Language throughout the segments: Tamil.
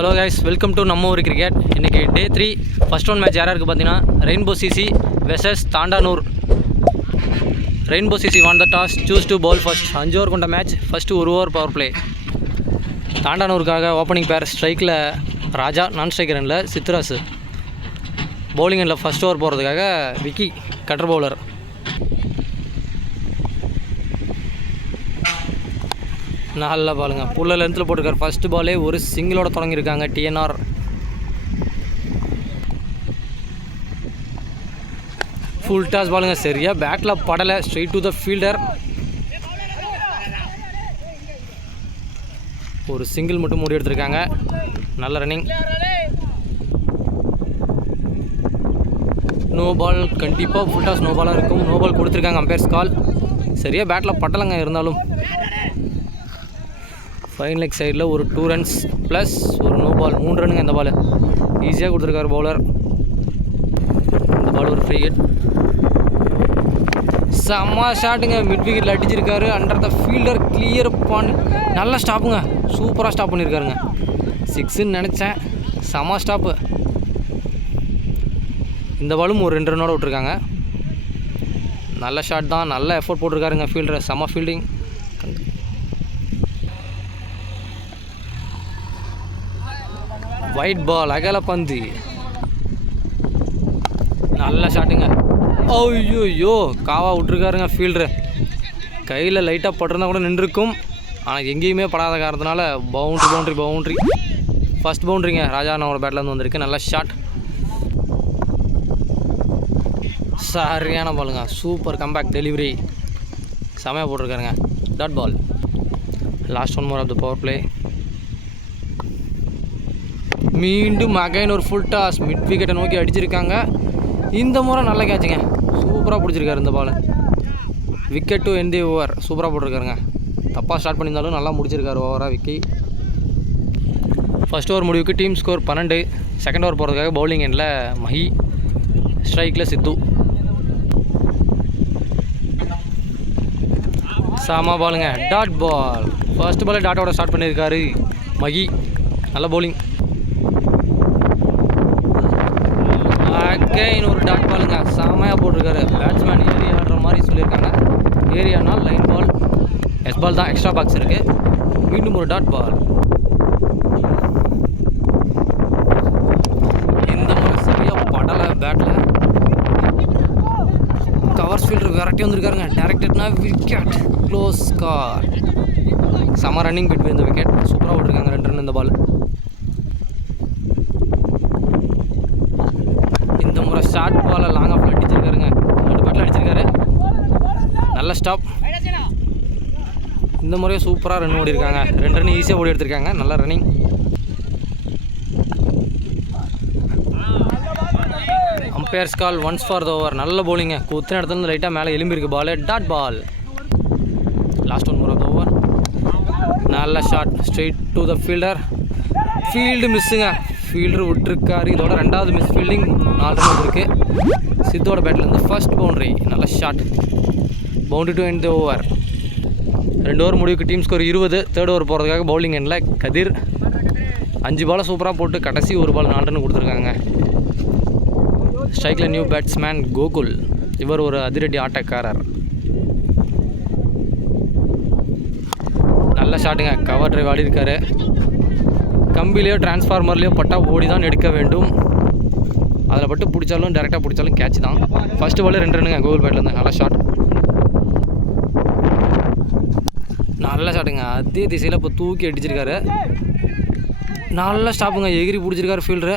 ஹலோ கைஸ், வெல்கம் டு நம்ம ஊர் கிரிக்கெட். இன்றைக்கி டே 3 ஃபஸ்ட் ரவுண்ட் மேட்ச் யாராக இருக்குது பார்த்தீங்கன்னா Rainbow CC versus Thandanur. Rainbow CC won the toss, choose to bowl first. 5 over கொண்ட match. First 1 over power play. தாண்டானூருக்காக ஓப்பனிங் பேர் ஸ்ட்ரைக்கில் ராஜா, நான் ஸ்ட்ரைக்கர் எண்ணில் சித்ராசு. பவுலிங் எண்ணில் ஃபஸ்ட் ஓவர் போகிறதுக்காக விக்கி கட்டர் பவுலர். நல்ல பாலுங்க, புல்ல லென்த்தில் போட்டிருக்காரு. ஃபஸ்ட்டு பாலே ஒரு சிங்கிளோட தொடங்கியிருக்காங்க டிஎன்ஆர். ஃபுல் டாஸ் பாலுங்க, சரியா பேட்டில் படலை. Straight to the fielder. ஒரு சிங்கிள் மட்டும் மூடி எடுத்திருக்காங்க. நல்ல ரன்னிங். நோ பால், கண்டிப்பாக ஃபுல் டாஸ் நோ பாலாக இருக்கும். நோ பால் கொடுத்துருக்காங்க, அம்பையர்ஸ் கால். சரியா பேட்டில் படலைங்க. இருந்தாலும் ஃபைன் லெக் சைடில் ஒரு 2 ரன்ஸ் ப்ளஸ் ஒரு நோ பால். 3 ரன்னுங்க இந்த பால். ஈஸியாக கொடுத்துருக்காரு பவுலர். இந்த பால் ஒரு ஃப்ரீ ஹிட். செம்ம ஷாட்டுங்க, மிட் விக்கெட்டில் அடிச்சிருக்காரு. அண்டர் த ஃபீல்டர் கிளியர் பண்ணி நல்லா ஸ்டாப்புங்க. சூப்பராக ஸ்டாப் பண்ணியிருக்காருங்க. 6ன்னு நினச்சேன், செம்ம ஸ்டாப்பு. இந்த பாலும் ஒரு 2 ரன்னோட விட்டுருக்காங்க. நல்ல ஷாட் தான், நல்ல எஃபோர்ட் போட்டிருக்காருங்க ஃபீல்டர். செம்ம ஃபீல்டிங். ஒயிட் பால், அகல பந்து. நல்ல ஷாட்டுங்க. ஐயோ, காவா விட்ருக்காருங்க ஃபீல்டரு. கையில் லைட்டாக பட்டிருந்தா கூட நின்றுருக்கும். ஆனால் எங்கேயுமே படாத காரணத்தினால பவுண்ட்ரி. ஃபஸ்ட் பவுண்ட்ரிங்க. ராஜா நம்மளோட பேட்லேருந்து வந்திருக்கு. நல்ல ஷாட். சரியான பாலுங்க. Super comeback delivery. செமையாக போட்டிருக்காருங்க. Dot ball. Last 1 over of the power play. மீண்டும் அகைன் ஒரு ஃபுல் டாஸ். மிட் விக்கெட்டை நோக்கி அடிச்சிருக்காங்க. இந்த முறை நல்ல கேட்சுங்க. சூப்பராக பிடிச்சிருக்காரு இந்த ball. Wicket to end the over. சூப்பராக போட்டிருக்காருங்க. தப்பாக ஸ்டார்ட் பண்ணியிருந்தாலும் நல்லா முடிச்சிருக்காரு ஓவராக விக்கி. ஃபஸ்ட் ஓவர் முடிவுக்கு டீம் ஸ்கோர் 12. செகண்ட் ஓவர் போகிறதுக்காக பவுலிங் எண்டில் மஹி, ஸ்ட்ரைக்கில் சித்து. சாமா பாலுங்க. டாட் பால். ஃபர்ஸ்ட் பாலே டாட்டோட ஸ்டார்ட் பண்ணியிருக்காரு மஹி. நல்ல பவுலிங். அகைன் ஒரு டாட் பாலுங்க. செமையாக போட்டிருக்காரு. பேட்ஸ்மேன் ஏறி ஆடுற மாதிரி சொல்லியிருக்காங்க. ஏரியானால் லைன் பால். எஸ் பால் தான், எக்ஸ்ட்ரா பாக்ஸ் இருக்குது. மீண்டும் ஒரு டாட் பால். இந்த முறை சரியாக படலை பேட்டில். கவர்ஸ் ஃபீல்டர் விரட்டி வந்திருக்காருங்க. டேரக்டட்னா விக்கெட். Close scar. செம ரன்னிங் பிட்வீன் இந்த விக்கெட். சூப்பராக விட்டுருக்காங்க 2 ரன் இந்த பால். இந்த முறை ஷார்ட் பாலை லாங் ஆஃபில் அடிச்சிருக்காருங்க. 2 பேட்டில் அடிச்சிருக்காரு. நல்ல ஸ்டாப். இந்த முறையும் சூப்பராக ரன் ஓடி இருக்காங்க. 2 ரன் ஈஸியாக ஓடி எடுத்திருக்காங்க. நல்ல running. Umpires call once for the over. நல்ல பவுலிங்க. குத்தின இடத்துல லைட்டாக மேலே எலும்பிருக்கு ball. Dot ball. Last 1 over of the over. நல்ல shot. Straight to the fielder. Field மிஸ்ஸுங்க. ஃபீல்டர் விட்டுருக்காரு. இதோட 2வது மிஸ் ஃபீல்டிங். 4 ரன் இருக்குது. சித்தோட பேட்லேருந்து ஃபர்ஸ்ட் பவுண்ட்ரி. நல்ல shot. Boundary to end the over. 2 over முடிவுக்கு டீம் ஸ்கோர் 20. தேர்ட் ஓவர் போகிறதுக்காக பவுலிங் எண்டில் கதிர். 5 பாலை சூப்பராக போட்டு கடைசி 1 பால் 4 ரன் கொடுத்துருக்காங்க. ஸ்ட்ரைக்கில் நியூ பேட்ஸ்மேன் கோகுல். இவர் ஒரு அதிரடி ஆட்டக்காரர். நல்ல ஷாட்டுங்க. கவர் டிரைவ் ஆடி இருக்காரு. கம்பிலேயோ டிரான்ஸ்ஃபார்மர்லேயோ பட்டா ஓடி தான் எடுக்க வேண்டும். அதில் பட்டு பிடிச்சாலும் டேரெக்டாக பிடிச்சாலும் கேட்ச் தான். ஃபஸ்ட்டு பால் 2 ரன்னுங்க கோகுல் பேட்லேருந்து. நல்ல ஷாட். நல்ல ஷாட்டுங்க. அதே திசையில் இப்போ தூக்கி அடிச்சிருக்காரு. நல்ல ஸ்டாப்புங்க. எகிரி பிடிச்சிருக்காரு ஃபீல்டரு.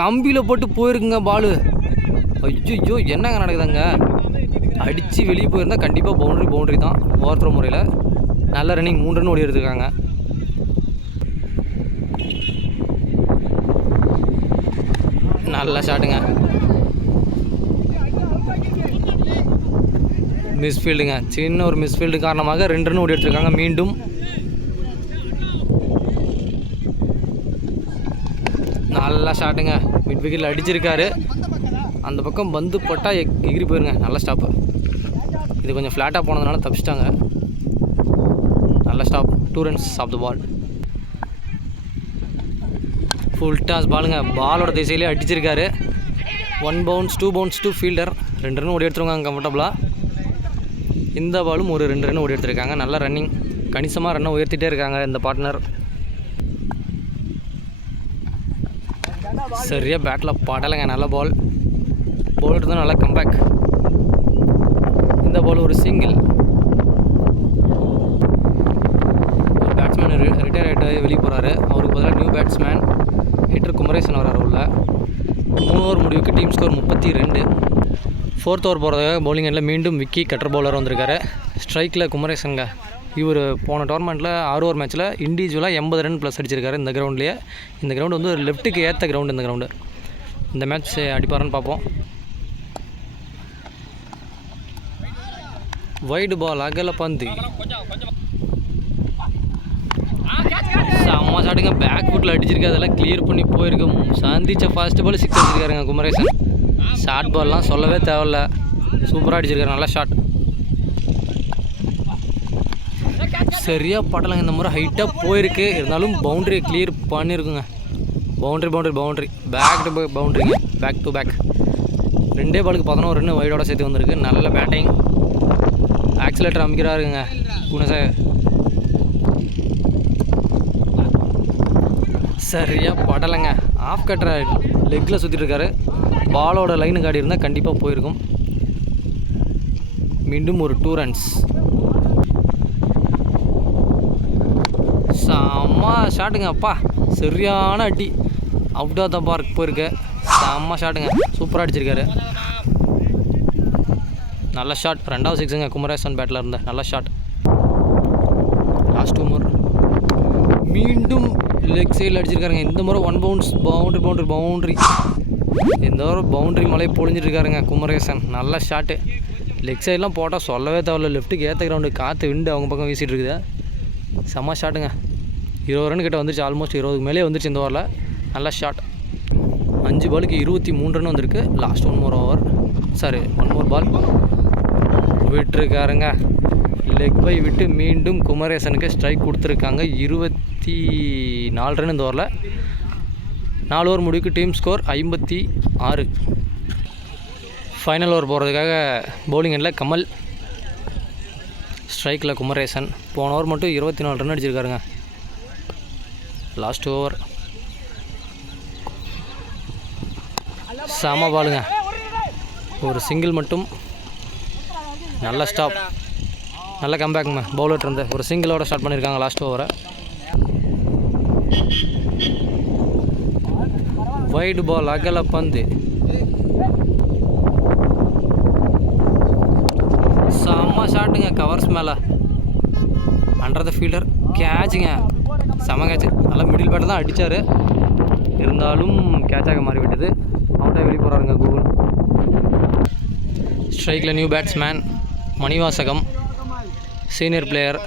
கம்பியில் போட்டு போயிருக்குங்க பாலு. ஐயோ, என்னங்க நடக்குதுங்க. அடித்து வெளியே போயிருந்தால் கண்டிப்பாக பவுண்ட்ரி தான். ஓவர் த்ரோ முறையில் நல்ல ரன்னிங். 3 ரன் ஓடி எடுத்துருக்காங்க. நல்ல ஷாட்டுங்க. மிஸ்ஃபீல்டுங்க. சின்ன ஒரு மிஸ்ஃபீல்டு காரணமாக 2 ரன் ஓடி எடுத்துருக்காங்க. மீண்டும் நல்ல ஷாட்டுங்க. மிட் விக்கெட்டில் அடிச்சிருக்காரு. அந்த பக்கம் பந்து போட்டால் எகிரி போயிருங்க. நல்ல ஸ்டாப்பு. இது கொஞ்சம் ஃப்ளாட்டாக போனதுனால தப்பிச்சிட்டாங்க. நல்ல stop. 2 runs of the ball. Full toss பாலுங்க, பாலோட திசையிலே அடிச்சிருக்காரு. 1 bounce 2 bounce to fielder. 2 run ஓடி எடுத்துருவாங்க கம்ஃபர்டபுளாக. இந்த பாலும் ஒரு 2 ரன் ஓடி எடுத்துருக்காங்க. நல்ல ரன்னிங், கணிசமாக ரன்னை உயர்த்திட்டே இருக்காங்க இந்த பார்ட்னர். சரியாக பேட்டில் படலைங்க. நல்ல பால், பவுலர் தான் நல்லா கம்பேக். இந்த பால் ஒரு சிங்கிள். பேட்ஸ்மேன் ரிட்டையர் ஆகிட்டு வெளியே போகிறாரு. அவருக்கு பதிலாக நியூ பேட்ஸ்மேன் ஹிட்டர் குமரேசன் வராரு உள்ள. 3 ஓவர் முடிவுக்கு டீம் ஸ்கோர் 32. 4th ஓவர் போகிறதுக்காக பவுலிங் எண்டில் மீண்டும் விக்கி கட்டர் பவுலர் வந்திருக்காரு. ஸ்ட்ரைக்கில் குமரேசனுங்க. இவர் போன டோர்னமெண்ட்டில் 6 ஓவர் மேட்ச்சில் இண்டிவிஜுவலாக 80 ரன் ப்ளஸ் அடிச்சிருக்காரு இந்த கிரவுண்ட்லேயே. இந்த கிரவுண்டு வந்து ஒரு லெஃப்ட்டுக்கு ஏற்ற கிரவுண்டு. இந்த கிரவுண்டு இந்த மேட்ச் அடிப்பாருன்னு பார்ப்போம். வைடு பால், அகல பந்து, செம்ம ஷாட்டுங்க. பேக் ஃபுட்டில் அடிச்சிருக்கு, அதெல்லாம் கிளியர் பண்ணி போயிருக்கு. சந்திச்ச ஃபர்ஸ்ட் பால் 6 அடிச்சிருக்காருங்க குமரேசன். ஷார்ட் பால்லாம் சொல்லவே தேவையில்ல, சூப்பராக அடிச்சிருக்காரு. நல்லா ஷாட், சரியாக படலைங்க. இந்த முறை ஹைட்டாக போயிருக்கு, இருந்தாலும் பவுண்ட்ரியை கிளியர் பண்ணியிருக்குங்க. பவுண்ட்ரி பேக் டு பவுண்ட்ரிங்க, பேக் டு பேக். 2 பாலுக்கு 11 ரன் வைடோட சேர்த்து வந்திருக்கு. நல்ல பேட்டிங், ஆக்சிலேட்டர் அமைக்கிறாருங்க குணசேகர். சரியாக படலைங்க. ஆஃப் கட்டரை லெக்கில் சுற்றிட்டு இருக்காரு. பாலோட லைனுக்கு ஆடி இருந்தால் கண்டிப்பாக போயிருக்கும். மீண்டும் ஒரு 2 ரன்ஸ். செம்ம ஷாட்டுங்க. அப்பா சரியான அடி, அவுட் ஆஃப் த பார்க் போயிருக்கு. செம்ம ஷாட்டுங்க, சூப்பராக அடிச்சிருக்காரு. நல்ல ஷாட், 2வது 6ங்க குமரேசன் பேட்டில் இருந்த நல்ல ஷாட். லாஸ்ட் 2 ஓவர் மீண்டும் லெக் சைடில் அடிச்சிருக்காருங்க. இந்த முறை 1 bounce பவுண்ட்ரி. இந்த முறை பவுண்ட்ரி மலை பொழிஞ்சிட்ருக்காருங்க குமரேசன். நல்ல ஷாட்டு, லெக் சைட்லாம் போட்டால் சொல்லவே தேவையில்ல. லெஃப்ட்டுக்கு ஏற்ற கிரவுண்டு, காற்று விண்டு அவங்க பக்கம் வீசிகிட்டு இருக்குது. செம்ம ஷாட்டுங்க. 20 ரன் கிட்ட வந்துருச்சு, ஆல்மோஸ்ட் 20க்கு மேலே வந்துருச்சு இந்த ஓவரில். நல்ல ஷாட். 5 பாலுக்கு 23 ரன் வந்திருக்கு. Last 1 more ball விட்டுருக்காருங்க. Leg by விட்டு மீண்டும் குமரேசனுக்கு ஸ்ட்ரைக் கொடுத்துருக்காங்க. 24 ரன் இந்த ஓவரில். 4 ஓவர் முடிவுக்கு டீம் ஸ்கோர் 56. ஃபைனல் ஓவர் போகிறதுக்காக பவுலிங் எண்டில் கமல், ஸ்ட்ரைக்கில் குமரேசன். போன ஓவர் மட்டும் 24 ரன் அடிச்சிருக்காருங்க. லாஸ்ட் ஓவர் செம பாலுங்க, ஒரு சிங்கிள் மட்டும். நல்ல ஸ்டாப், நல்ல கம்பேக்குங்க பவுலர் இருந்து. ஒரு சிங்கிளோட ஸ்டார்ட் பண்ணியிருக்காங்க லாஸ்ட் ஓவரை. வைடு பால், அகல பந்து, செம்ம ஷாட்டுங்க. கவர்ஸ் மேலே அண்டர் த ஃபீல்டர், கேட்சுங்க, செம கேட்சு. நல்லா மிடில் பேட்டர் தான் அடித்தார், இருந்தாலும் கேட்சாக மாறி விட்டது. அவுட்டாக வெளியே போகிறாருங்க கூகுள். ஸ்ட்ரைக்கில் new batsman Manivasagam, senior player.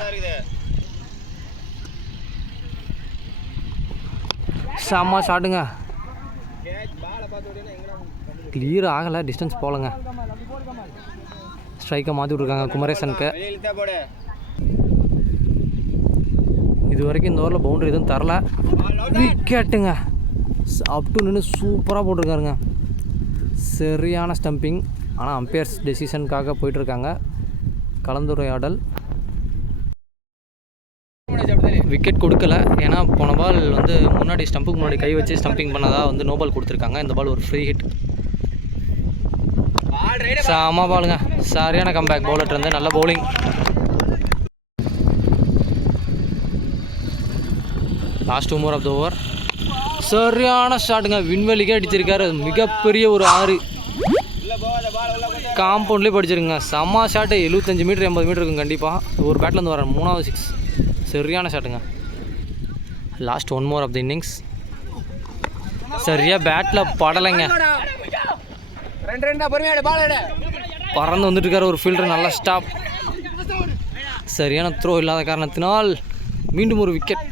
செம்ம ஷாட்டுங்க, கிளியர் ஆகலை, டிஸ்டன்ஸ் போகலங்க. ஸ்ட்ரைக்கை மாற்றி விட்ருக்காங்க குமரேசனுக்கு. இது வரைக்கும் இந்த ஓவரில் பவுண்டரி எதுவும் தரல. விக்கெட்டுங்க, அப் டு நின்று சூப்பராக போட்டிருக்காருங்க. சரியான ஸ்டம்பிங். ஆனால் அம்பையர்ஸ் டெசிஷனுக்காக போயிட்டுருக்காங்க. கலந்துரையாடல். விக்கெட் கொடுக்கல, ஏன்னா போன பால் வந்து முன்னாடி ஸ்டம்புக்கு முன்னாடி கை வச்சு ஸ்டம்பிங் பண்ணதாக வந்து நோ பால் கொடுத்துருக்காங்க. இந்த பால் ஒரு ஃப்ரீ ஹிட். செம பாலுங்க, சரியான கம்பேக் பவுலர் இருந்து. நல்ல bowling. Last 2 over of the over. சரியான ஷாட்டுங்க, விண்வெளிக்கே அடிச்சிருக்காரு. மிகப்பெரிய ஒரு 6 காம்பவுண்ட்லேயே படிச்சிருங்க. செம்ம ஷாட்டு, 75 மீட்டர் 80 மீட்டர் இருக்கும் கண்டிப்பாக. ஒரு பேட்லேருந்து வர 3வது 6. சரியான ஷாட்டுங்க. Last 1 over of the innings. சரியாக பேட்டில் படலைங்க, பறந்து வந்துட்டு இருக்காரு ஒரு ஃபீல்டர். நல்ல ஸ்டாப், சரியான த்ரோ இல்லாத காரணத்தினால் மீண்டும் ஒரு விக்கெட்.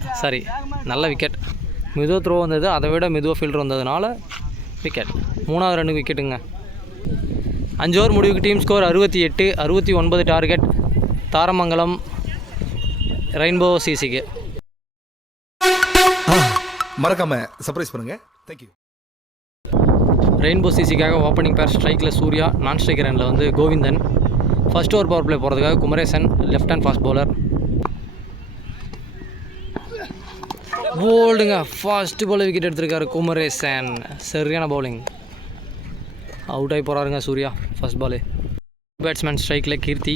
நல்ல விக்கெட். மெதுவாக த்ரோ வந்தது, அதை விட மெதுவாக ஃபீல்டர் வந்ததுனால விக்கெட். 3வது ரன்னுக்கு விக்கெட்டுங்க. 5 ஓவர் முடிவுக்கு team score 68. 69 target. Tharamangalam Rainbow சிசிக்கு. மறக்காமல் சர்ப்ரைஸ் பண்ணுங்கள். தேங்க்யூ. ரெயின்போ சிசிக்காக ஓப்பனிங் பேர் ஸ்ட்ரைக்கில் சூர்யா, நான் ஸ்ட்ரைக்கர் எண்டில் வந்து Govindan. First over power play போகிறதுக்காக Kumaresan left hand fast bowler. போல்டுங்க, ஃபாஸ்ட் பால் விக்கெட் எடுத்திருக்காரு குமரேசன். சரியான பவுலிங். அவுட் ஆகி போகிறாருங்க சூர்யா ஃபர்ஸ்ட் பாலு. பேட்ஸ்மேன் ஸ்ட்ரைக்கில் கீர்த்தி.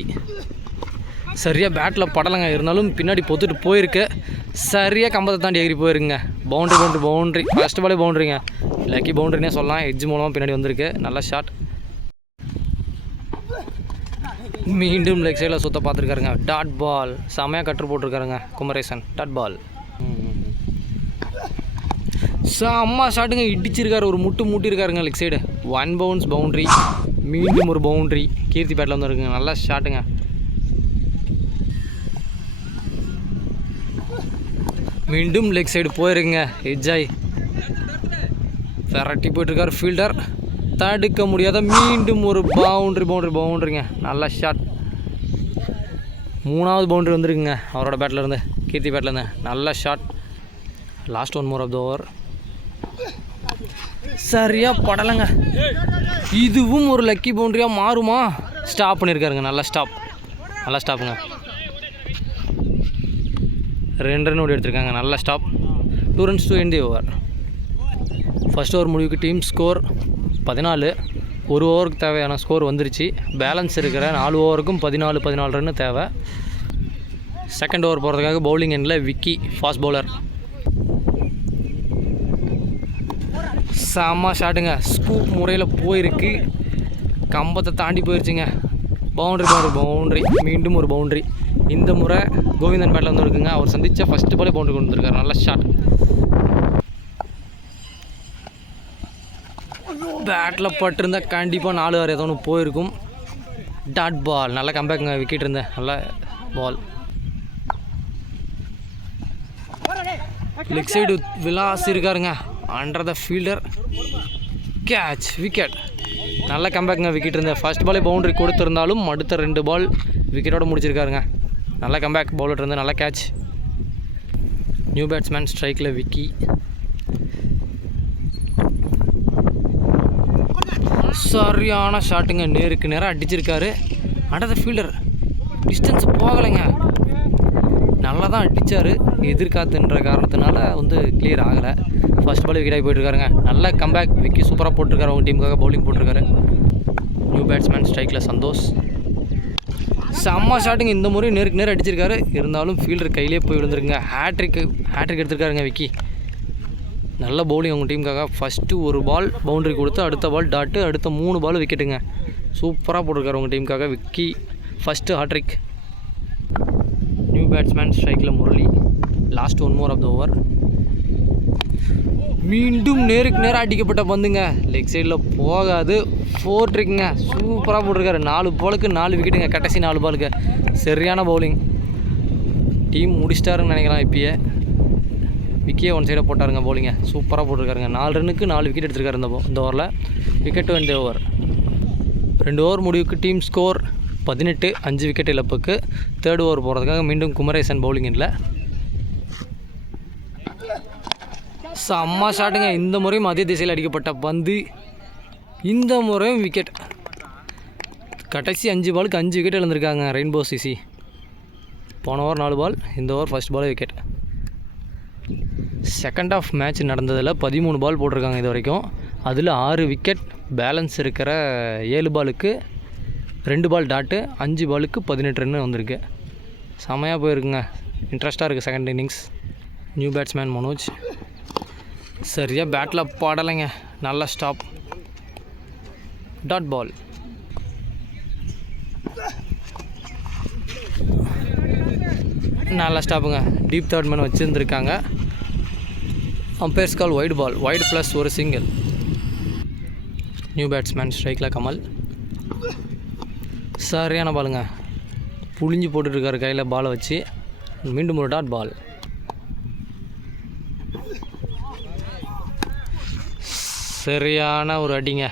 சரியாக பேட்டில் படலைங்க, இருந்தாலும் பின்னாடி பொத்துட்டு போயிருக்கு. சரியாக கம்பத்தை தாண்டி எகிரி போயிருங்க. பவுண்ட்ரி ஃபர்ஸ்ட் பாலே பவுண்ட்ரிங்க. லக்கி பவுண்ட்ரினே சொல்லலாம். எட்ஜ் மூலமாக பின்னாடி வந்திருக்கு. நல்ல ஷாட். மீண்டும் லெக் சைடில் சுற்ற பார்த்துருக்காருங்க. Dot ball. செமையாக கற்று போட்டிருக்காருங்க குமரேசன். Dot ball. செம்ம ஷாட்டுங்க. இடிச்சிருக்காரு, ஒரு மூட்டிருக்காருங்க லெக் சைடு. 1 bounce boundary. மீண்டும் ஒரு பவுண்ட்ரி கீர்த்தி பேட்டில் வந்துருக்குங்க. நல்ல ஷாட்டுங்க. மீண்டும் லெக் சைடு போயிருங்க. எட்ஜாய் விரட்டி போயிட்டுருக்கார் ஃபீல்டர். தடுக்க முடியாத மீண்டும் ஒரு பவுண்ட்ரிங்க. நல்ல ஷாட். 3வது பவுண்ட்ரி வந்துருக்குங்க அவரோட பேட்லேருந்து, கீர்த்தி பேட்லேருந்து. நல்ல shot. Last 1 more of the over. சரியாக படலைங்க. இதுவும் ஒரு லக்கி பவுண்ட்ரியாக மாறுமா? ஸ்டாப் பண்ணியிருக்காருங்க. நல்ல ஸ்டாப்புங்க. 2 ரன் ஓடி எடுத்திருக்காங்க. நல்ல stop. 2 runs to end the over. First over முடிவுக்கு டீம் ஸ்கோர் 14. ஒரு ஓவருக்கு தேவையான ஸ்கோர் வந்துருச்சு. பேலன்ஸ் இருக்கிற 4 ஓவருக்கும் 14 ரன்னு தேவை. செகண்ட் ஓவர் போகிறதுக்காக பவுலிங் எண்டில் விக்கி ஃபாஸ்ட் பவுலர். செம்ம ஷாட்டுங்க. ஸ்கூப் முறையில் போயிருக்கு. கம்பத்தை தாண்டி போயிடுச்சுங்க. பவுண்ட்ரி. மீண்டும் ஒரு பவுண்ட்ரி. இந்த முறை கோவிந்தன் பேட்டில் வந்து இருக்குங்க. அவர் சந்தித்த ஃபஸ்ட்டு பாலே பவுண்ட்ரி கொண்டு வந்திருக்காரு. நல்ல ஷாட். பேட்டில் பட்டிருந்தால் கண்டிப்பாக 4-6 ஏதோ ஒன்று போயிருக்கும். Dot ball. நல்ல கம்பேக்குங்க. விக்கெட் இருந்தேன். நல்ல பால். லெக் சைடு விலாஸ் இருக்காருங்க. Under the fielder. Catch. Wicket. நல்ல கம்பேக்குங்க. விக்கெட் இருந்தேன். ஃபர்ஸ்ட் பாலே பவுண்ட்ரி கொடுத்துருந்தாலும் அடுத்த 2 பால் விக்கெட்டோடு முடிச்சிருக்காருங்க. நல்ல கம்பேக் பவுலர் இருந்து. நல்ல கேட்ச். நியூ பேட்ஸ்மேன் ஸ்ட்ரைக்கில் விக்கி. சரியான ஷாட்டுங்க. நேருக்கு நேராக அடிச்சிருக்காரு. Under fielder. டிஸ்டன்ஸ் போகலைங்க. நல்லா தான் அடித்தார். எதிர்காத்துன்ற காரணத்தினால வந்து கிளியர் ஆகலை. ஃபர்ஸ்ட் பால் விக்கெட் ஆகி போயிட்டுருக்காருங்க. நல்ல கம்பேக். விக்கி சூப்பராக போட்டிருக்காரு. அவங்க டீமுக்காக பவுலிங் போட்டிருக்காரு. நியூ பேட்ஸ்மேன் ஸ்ட்ரைக்கில் சந்தோஷ். செம்ம ஷாட்டுங்க. இந்த முறை நேருக்கு நேரம் அடிச்சிருக்காரு. இருந்தாலும் ஃபீல்டர் கையிலே போய் விழுந்துருங்க. ஹேட்ரிக் எடுத்திருக்காருங்க விக்கி. நல்ல பவுலிங் அவங்க டீமுக்காக. ஃபஸ்ட்டு ஒரு பால் பவுண்ட்ரி கொடுத்து அடுத்த பால் டாட்டு, அடுத்த 3 பால் விக்கெட்டுங்க. சூப்பராக போட்டிருக்காரு அவங்க டீமுக்காக Vicky. First hat trick. New batsman ஸ்ட்ரைக்கில் Murali. Last 1 more of the over. மீண்டும் நேருக்கு நேரம் அடிக்கப்பட்ட பந்துங்க. லெக் சைடில் போகாது. 4 ட்ரிக்குங்க. சூப்பராக போட்டிருக்காரு. 4 பாலுக்கு 4 விக்கெட்டுங்க. கடைசி 4 பாலுக்கு சரியான பவுலிங். டீம் முடிச்சிட்டாருன்னு நினைக்கலாம். இப்பயே விக்கியே ஒன் சைடாக போட்டாருங்க பவுலிங்கை. சூப்பராக போட்டிருக்காருங்க. 4 ரன்னுக்கு 4 விக்கெட் எடுத்திருக்காரு இந்த ஓவரில். Wicket to end over. 2 over முடிவுக்கு டீம் ஸ்கோர் 18. 5 விக்கெட் இழப்புக்கு. தேர்ட் ஓவர் போகிறதுக்காக மீண்டும் குமரேசன் பவுலிங் இல்லை. செம்ம ஷாட்டுங்க. இந்த முறையும் அதே திசையில் அடிக்கப்பட்ட பந்து. இந்த முறையும் விக்கெட். கடைசி 5 பாலுக்கு 5 விக்கெட் இழந்திருக்காங்க ரெயின்போ சிசி. போன ஓவர் 4 பால், இந்த ஓவர் ஃபர்ஸ்ட் பாலே விக்கெட். செகண்ட் ஆஃப் மேட்ச் நடந்ததில் 13 பால் போட்டிருக்காங்க இது வரைக்கும். அதில் 6 விக்கெட். பேலன்ஸ் இருக்கிற 7 பாலுக்கு 2 பால் டாட்டு, 5 பாலுக்கு 18 ரன்னு வந்திருக்கு. செமையாக போயிருக்குங்க. இன்ட்ரெஸ்ட்டாக இருக்குது second innings. New batsman Manoj. சரியாக பேட்டில் பாடலைங்க. நல்ல ஸ்டாப். Dot ball. நல்ல ஸ்டாப்புங்க. டீப் தேர்ட் மேன் வச்சுருந்துருக்காங்க. Umpires call wide ball. Wide plus ஒரு சிங்கிள். நியூ பேட்ஸ்மேன் ஸ்ட்ரைக்கில் கமல். சரியான பாலுங்க. புளிஞ்சு போட்டுட்ருக்காரு கையில் பாலை வச்சு. மீண்டும் ஒரு டாட் பால். சரியான ஒரு அடிங்க.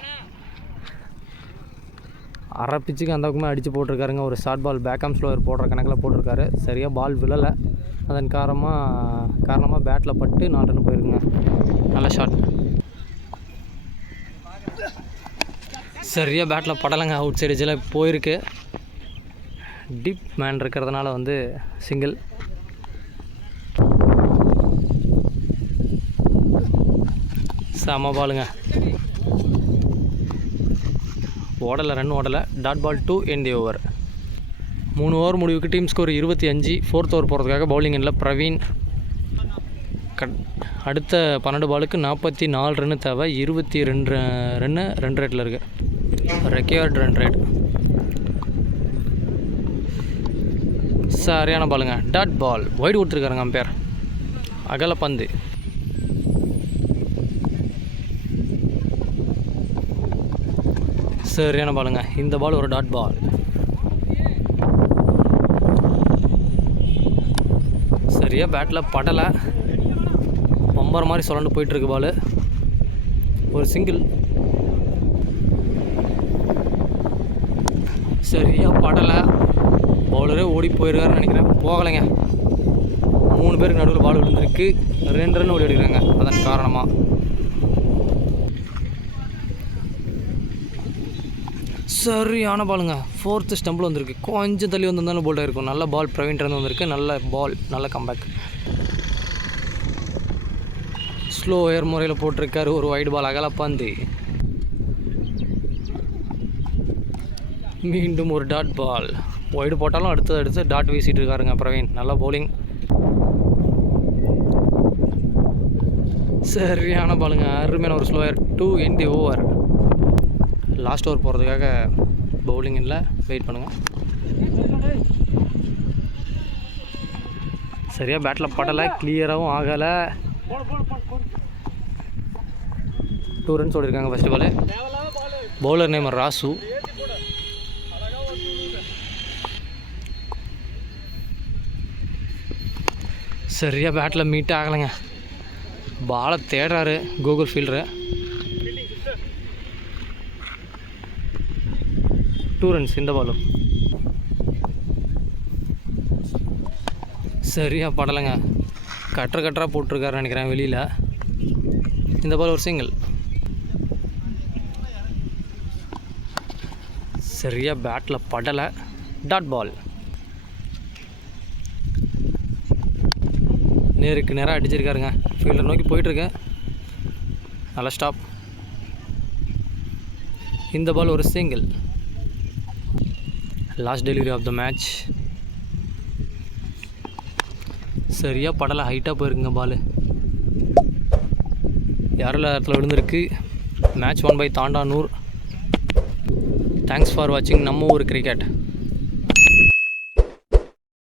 அரை பிச்சுக்கு அந்த பக்கமே அடித்து போட்டிருக்காருங்க. ஒரு ஷார்ட் பால் பேக் ஆம் ஸ்லோவர் போடுற கணக்கில் போட்டிருக்காரு. சரியாக பால் விழலை. அதன் காரணமாக பேட்டில் பட்டு 4 ரன் போயிருக்குங்க. நல்ல ஷாட். சரியாக பேட்டில் படலைங்க. அவுட் சைடு எஜ்ஜில் போயிருக்கு. டீப் மேன் இருக்கிறதுனால வந்து சிங்கிள். செம பாலுங்க. ஓடலை, ரன் ஓடலை. Dot ball 2 end the over. 3 over முடிவுக்கு டீம் ஸ்கோர் 25. 4th ஓவர் போகிறதுக்காக பவுலிங் எண்ணில் பிரவீன். அடுத்த 12 பாலுக்கு 44 ரன்னு தேவை. 22 ரன்னு ரன் ரேட்டில் இருக்குது. Required run rate. சரியான பாலுங்க. Dot ball. வைடு கொடுத்துருக்காருங்க அம்பையர். அகல பந்து. சரியான பாலுங்க. இந்த பால் ஒரு டாட் பால். சரியாக பேட்டில் படலை. பம்பர் மாதிரி சொல்லண்டு போயிட்டுருக்கு பால். ஒரு சிங்கிள். சரியாக படலை. பவுலரே ஓடி போயிருக்காருன்னு நினைக்கிறேன். போகலைங்க. 3 பேருக்கு நடுவில் பால் விழுந்திருக்கு. 2 ரன் ஓடி அடிக்கிறாங்க. அதன் காரணமாக சரியான பாலுங்க. 4th ஸ்டம்பில் வந்திருக்கு. கொஞ்சம் தள்ளி வந்திருந்தாலும் போல்டாக இருக்கும். நல்ல பால் பிரவீன் வந்திருக்கு. நல்ல பால், நல்ல கம்பேக். ஸ்லோ ஏர் முறையில் போட்டிருக்காரு. ஒரு வைடு பால். அகல பந்து. மீண்டும் ஒரு டாட் பால். வைடு போட்டாலும் அடுத்து டாட் வீசிட்டு இருக்காருங்க பிரவீன். நல்ல பவுலிங். சரியான பாலுங்க. அருமையான ஒரு slower. 2 end the over. Last over போகிறதுக்காக பவுலிங் இல்லை. வெயிட் பண்ணுங்கள். சரியாக பேட்டில் படலை. கிளியராகவும் ஆகலை. 2 ரன்ஸ் ஓடிருக்காங்க first ball. Bowler name Rasu. சரியாக பேட்டில் மீட் ஆகலைங்க. பாலை தேடுறாரு கூகுள் ஃபீல்டரு. 2 ரன்ஸ் இந்த பாலும். சரியாக படலைங்க. கட்டராக போட்டிருக்காருன்னு நினைக்கிறேன் வெளியில். இந்த பால் ஒரு சிங்கிள். சரியாக பேட்டில் படலை. Dot ball. நேருக்கு நேராக அடிச்சிருக்காருங்க. ஃபீல்டர் நோக்கி போயிட்டுருக்கு. நல்ல ஸ்டாப். இந்த பால் ஒரு single. Last delivery of the match. சரியாக படலை. ஹைட்டாக போயிருக்குங்க பால். யாரில் இடத்துல விழுந்திருக்கு. Match 1 by Thandanur. Thanks for வாட்சிங் நம்ம ஊர் கிரிக்கெட்.